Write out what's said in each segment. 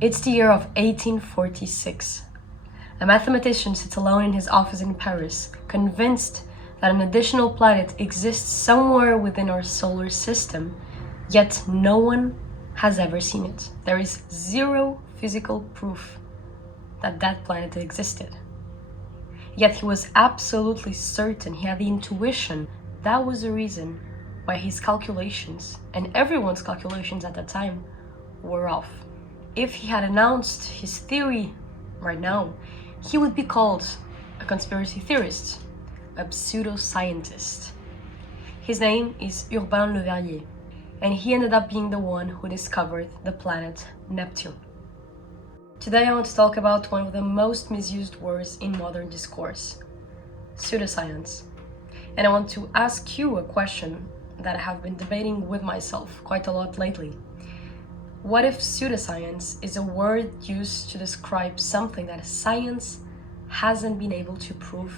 It's the year of 1846. A mathematician sits alone in his office in Paris, convinced that an additional planet exists somewhere within our solar system, yet no one has ever seen it. There is zero physical proof that that planet existed. Yet he was absolutely certain, he had the intuition, that was the reason why his calculations, and everyone's calculations at that time, were off. If he had announced his theory right now, he would be called a conspiracy theorist, a pseudoscientist. His name is Urbain Le Verrier, and he ended up being the one who discovered the planet Neptune. Today I want to talk about one of the most misused words in modern discourse, pseudoscience. And I want to ask you a question that I have been debating with myself quite a lot lately. What if pseudoscience is a word used to describe something that science hasn't been able to prove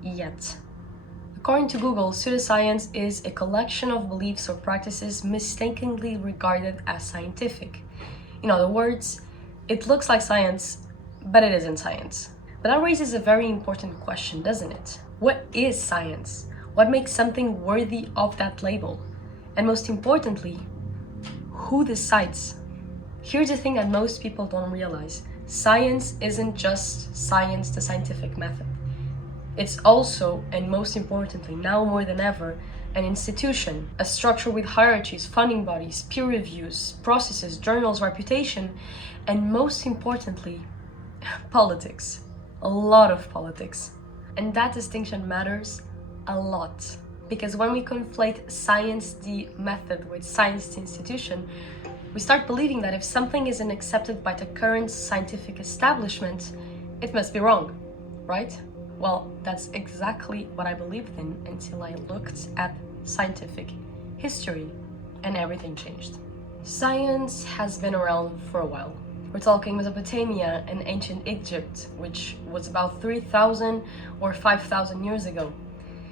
yet? According to Google, pseudoscience is a collection of beliefs or practices mistakenly regarded as scientific. In other words, it looks like science, but it isn't science. But that raises a very important question, doesn't it? What is science? What makes something worthy of that label? And most importantly, who decides? Here's the thing that most people don't realize. Science isn't just science, the scientific method. It's also, and most importantly, now more than ever, an institution, a structure with hierarchies, funding bodies, peer reviews, processes, journals, reputation, and most importantly, politics. A lot of politics. And that distinction matters a lot. Because when we conflate science, the method, with science, the institution, we start believing that if something isn't accepted by the current scientific establishment, it must be wrong, right? Well, that's exactly what I believed in until I looked at scientific history and everything changed. Science has been around for a while. We're talking Mesopotamia and ancient Egypt, which was about 3,000 or 5,000 years ago.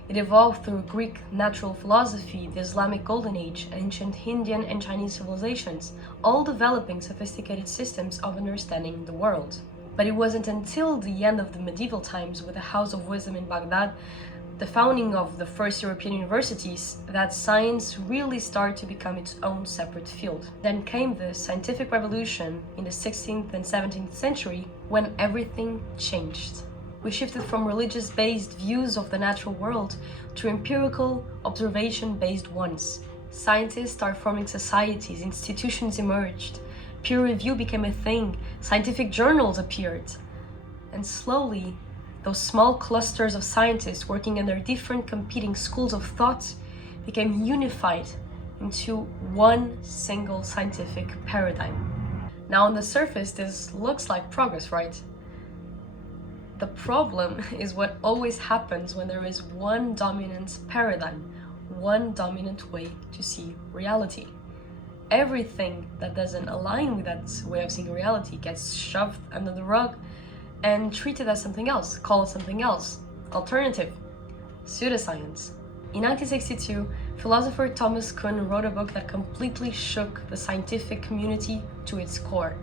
It evolved through Greek natural philosophy, the Islamic Golden Age, ancient Indian and Chinese civilizations, all developing sophisticated systems of understanding the world. But it wasn't until the end of the medieval times, with the House of Wisdom in Baghdad, the founding of the first European universities, that science really started to become its own separate field. Then came the scientific revolution in the 16th and 17th century, when everything changed. We shifted from religious-based views of the natural world to empirical, observation-based ones. Scientists started forming societies, institutions emerged, peer review became a thing, scientific journals appeared. And slowly, those small clusters of scientists working under different competing schools of thought became unified into one single scientific paradigm. Now, on the surface, this looks like progress, right? The problem is what always happens when there is one dominant paradigm, one dominant way to see reality. Everything that doesn't align with that way of seeing reality gets shoved under the rug and treated as something else, called something else, alternative, pseudoscience. In 1962, philosopher Thomas Kuhn wrote a book that completely shook the scientific community to its core.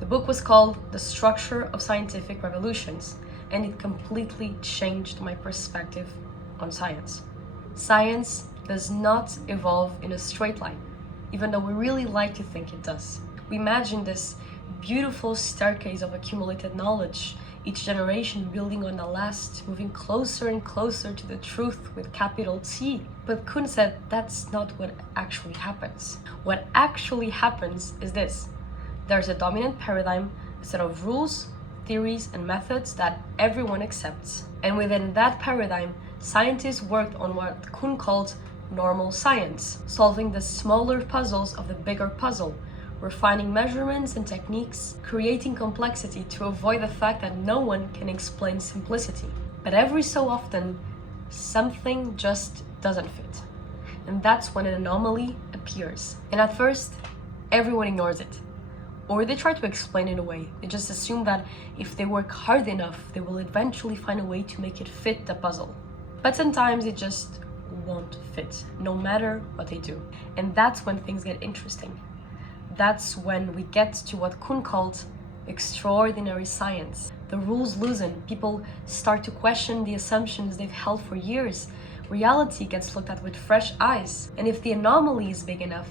The book was called The Structure of Scientific Revolutions, and it completely changed my perspective on science. Science does not evolve in a straight line, even though we really like to think it does. We imagine this beautiful staircase of accumulated knowledge, each generation building on the last, moving closer and closer to the truth with capital T. But Kuhn said that's not what actually happens. What actually happens is this. There's a dominant paradigm, a set of rules, theories, and methods that everyone accepts. And within that paradigm, scientists worked on what Kuhn called normal science, solving the smaller puzzles of the bigger puzzle, refining measurements and techniques, creating complexity to avoid the fact that no one can explain simplicity. But every so often, something just doesn't fit. And that's when an anomaly appears. And at first, everyone ignores it. Or they try to explain it away. They just assume that if they work hard enough, they will eventually find a way to make it fit the puzzle. But sometimes it just won't fit, no matter what they do. And that's when things get interesting. That's when we get to what Kuhn called extraordinary science. The rules loosen, people start to question the assumptions they've held for years. Reality gets looked at with fresh eyes, and if the anomaly is big enough,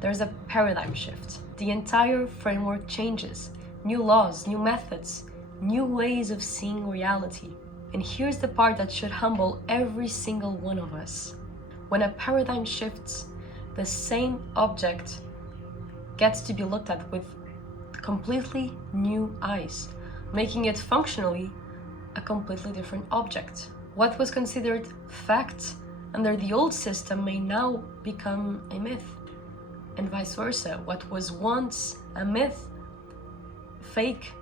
there's a paradigm shift. The entire framework changes. New laws, new methods, new ways of seeing reality. And here's the part that should humble every single one of us. When a paradigm shifts, the same object gets to be looked at with completely new eyes, making it functionally a completely different object. What was considered fact under the old system may now become a myth, and vice versa. What was once a myth, fake,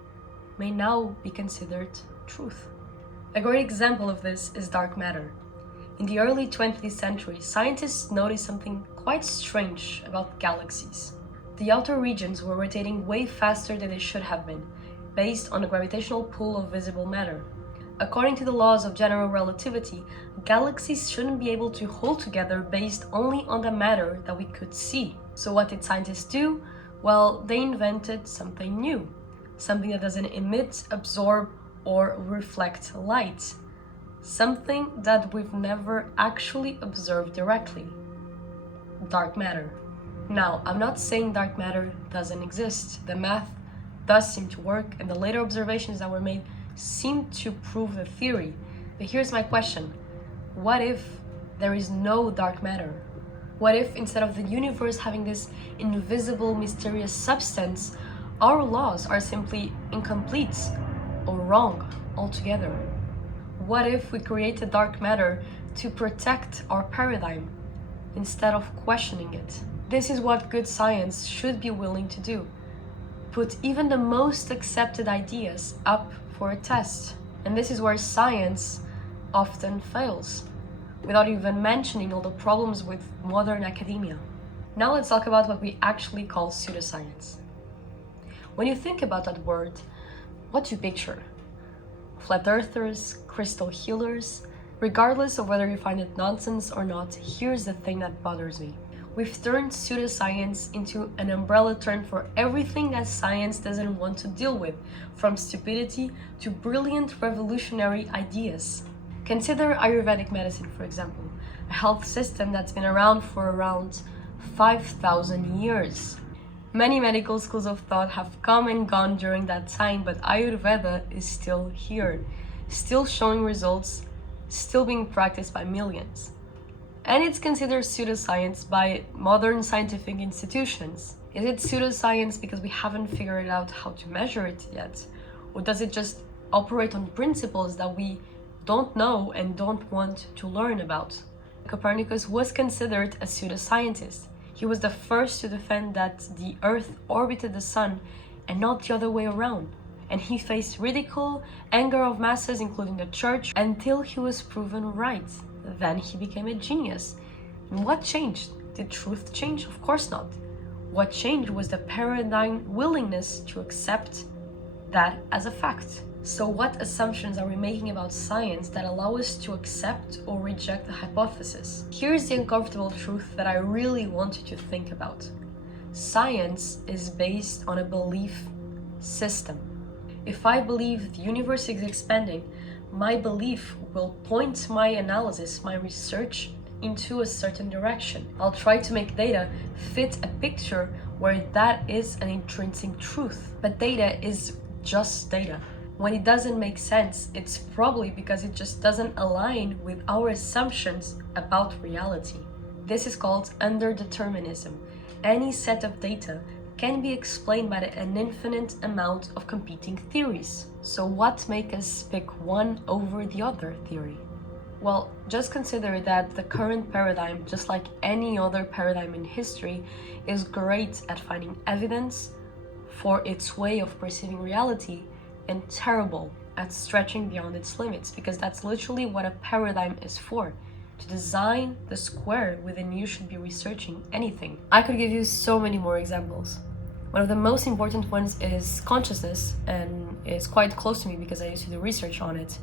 may now be considered truth. A great example of this is dark matter. In the early 20th century, scientists noticed something quite strange about galaxies. The outer regions were rotating way faster than they should have been, based on the gravitational pull of visible matter. According to the laws of general relativity, galaxies shouldn't be able to hold together based only on the matter that we could see. So what did scientists do? Well, they invented something new, something that doesn't emit, absorb, or reflect light. Something that we've never actually observed directly. Dark matter. Now, I'm not saying dark matter doesn't exist. The math does seem to work, and the later observations that were made seem to prove the theory. But here's my question. What if there is no dark matter? What if instead of the universe having this invisible, mysterious substance, our laws are simply incomplete or wrong altogether? What if we created dark matter to protect our paradigm instead of questioning it? This is what good science should be willing to do. Put even the most accepted ideas up for a test. And this is where science often fails, without even mentioning all the problems with modern academia. Now let's talk about what we actually call pseudoscience. When you think about that word, what do you picture? Flat earthers, crystal healers? Regardless of whether you find it nonsense or not, here's the thing that bothers me. We've turned pseudoscience into an umbrella term for everything that science doesn't want to deal with, from stupidity to brilliant revolutionary ideas. Consider Ayurvedic medicine, for example, a health system that's been around for around 5,000 years. Many medical schools of thought have come and gone during that time, but Ayurveda is still here, still showing results, still being practiced by millions. And it's considered pseudoscience by modern scientific institutions. Is it pseudoscience because we haven't figured out how to measure it yet? Or does it just operate on principles that we don't know and don't want to learn about? Copernicus was considered a pseudoscientist. He was the first to defend that the Earth orbited the Sun and not the other way around. And he faced ridicule, anger of masses, including the church, until he was proven right. Then he became a genius. And what changed? Did truth change? Of course not. What changed was the paradigm willingness to accept that as a fact. So what assumptions are we making about science that allow us to accept or reject the hypothesis? Here's the uncomfortable truth that I really want you to think about. Science is based on a belief system. If I believe the universe is expanding, my belief will point my analysis, my research, into a certain direction. I'll try to make data fit a picture where that is an intrinsic truth. But data is just data. When it doesn't make sense, it's probably because it just doesn't align with our assumptions about reality. This is called underdeterminism. Any set of data can be explained by an infinite amount of competing theories. So what makes us pick one over the other theory? Well, just consider that the current paradigm, just like any other paradigm in history, is great at finding evidence for its way of perceiving reality and terrible at stretching beyond its limits, because that's literally what a paradigm is for. To design the square within you should be researching anything. I could give you so many more examples. One of the most important ones is consciousness, and it's quite close to me because I used to do research on it.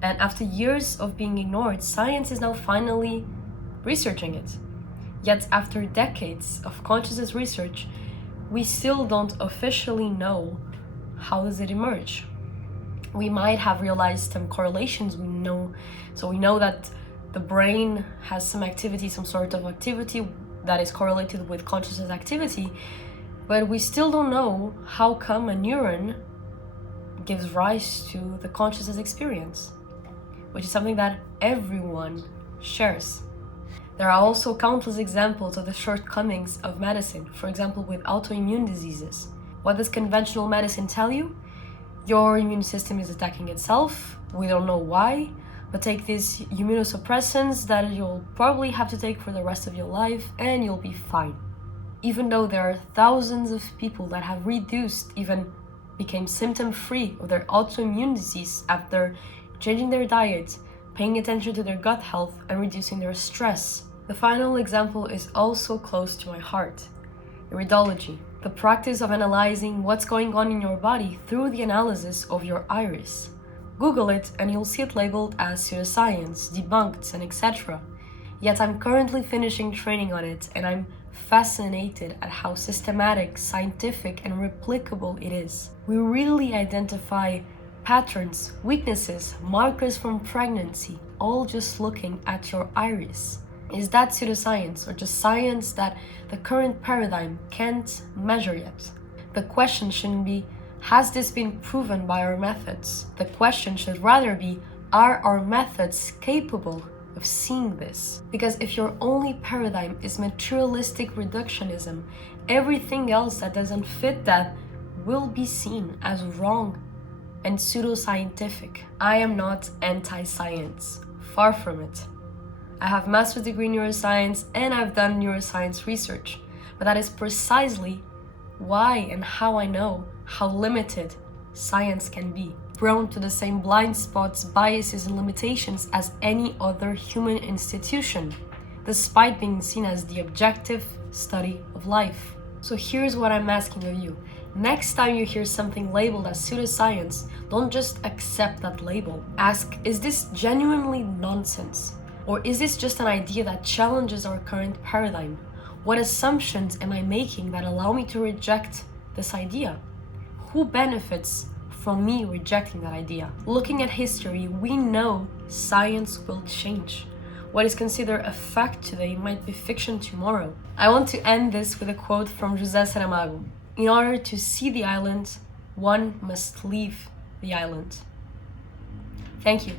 And after years of being ignored, science is now finally researching it. Yet after decades of consciousness research, we still don't officially know how does it emerge. We might have realized some correlations. We know that the brain has some activity, some sort of activity that is correlated with consciousness activity, but we still don't know how come a neuron gives rise to the consciousness experience, which is something that everyone shares. There are also countless examples of the shortcomings of medicine, for example with autoimmune diseases. What does conventional medicine tell you? Your immune system is attacking itself, we don't know why, but take these immunosuppressants that you'll probably have to take for the rest of your life and you'll be fine. Even though there are thousands of people that have reduced, even became symptom-free of their autoimmune disease after changing their diet, paying attention to their gut health, and reducing their stress. The final example is also close to my heart: iridology, the practice of analyzing what's going on in your body through the analysis of your iris. Google it and you'll see it labeled as pseudoscience, debunked, and etc. Yet I'm currently finishing training on it, and I'm fascinated at how systematic, scientific, and replicable it is. We really identify patterns, weaknesses, markers from pregnancy, all just looking at your iris. Is that pseudoscience, or just science that the current paradigm can't measure yet? The question shouldn't be, has this been proven by our methods? The question should rather be, are our methods capable of seeing this? Because if your only paradigm is materialistic reductionism, everything else that doesn't fit that will be seen as wrong and pseudoscientific. I am not anti-science, far from it. I have a master's degree in neuroscience and I've done neuroscience research, but that is precisely why and how I know how limited science can be, prone to the same blind spots, biases, and limitations as any other human institution, despite being seen as the objective study of life. So here's what I'm asking of you. Next time you hear something labeled as pseudoscience, don't just accept that label. Ask, is this genuinely nonsense? Or is this just an idea that challenges our current paradigm? What assumptions am I making that allow me to reject this idea? Who benefits from me rejecting that idea? Looking at history, we know science will change. What is considered a fact today might be fiction tomorrow. I want to end this with a quote from José Saramago. In order to see the island, one must leave the island. Thank you.